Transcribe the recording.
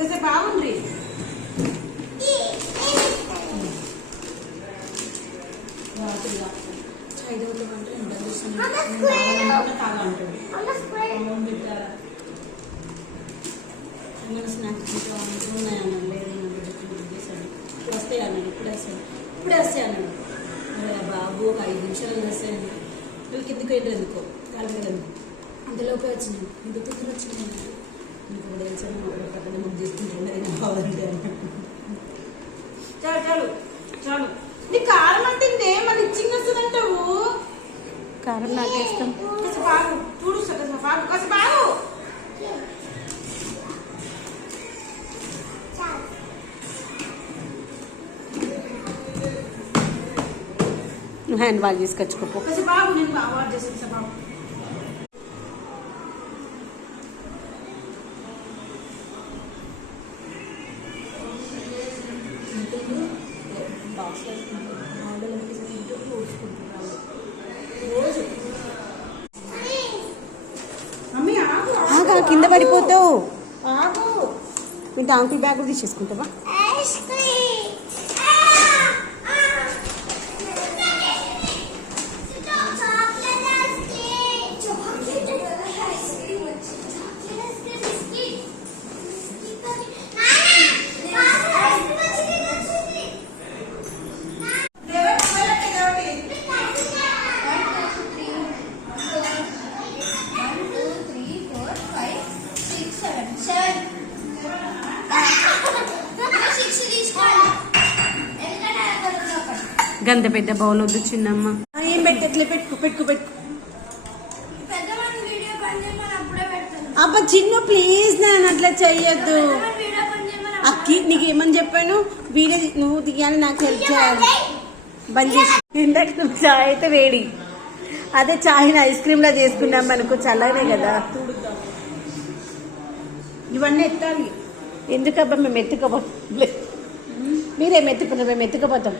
ఇకసేపు బాగుంది. స్నాక్స్ ఉన్నాయన్నాడు. లేదు వస్తాయి అన్నాడు. ఇప్పుడే వస్తాయి అన్నాడు. బాబు ఒక 5 నిమిషాలు వస్తాయండి. వీళ్ళకి ఎందుకు ఏంటో ఎందుకో కాలం మీద అంతలోపే వచ్చింది. ఇంత తొందర వచ్చింది. ఇంకొక తెలిసాను పక్కన ముగ్గు తీసుకుంటుండే బాగుంది అన్నాడు. చాలు చాలు చాలు. నీ కారం అంటే మళ్ళీ ఇచ్చింగ్ వస్తుందంటావు. కారం నాకు ఇష్టం. కాసేపు బాగు చూడు కాసేపు బాగు. హ్యాండ్ వాష్ తీసుకొచ్చుకోపో. కాసేపు బాగు. నేను అవాయిడ్ చేస్తాను. బాగు కింద పడిపోతావు. ఆగు. ఇంత అంకుల్ బ్యాగ్ తీసేసుకుంటావా? గంత పెద్ద బౌల్ వద్దు చిన్నమ్మ. ఏం పెట్టట్లే. పెట్టుకో. అబ్బా చిన్న ప్లీజ్ నేను అట్లా చెయ్యొద్దు. అక్కి నీకు ఏమని చెప్పాను? వీడియో నువ్వు దిగాని నాకు హెల్ప్ చేయాలి. బంద్ చేసి ఇందాక నువ్వు చాయ్ అయితే వేడి. అదే చాయ్ని ఐస్ క్రీమ్ లా చేసుకున్నాం అనుకో చల్లనే కదా. ఇవన్నీ ఎత్తాలి. ఎందుకబ్బా మేము ఎత్తుకోపోతాం. మీరేం ఎత్తుకున్నాం, మేము ఎత్తుకుపోతాం.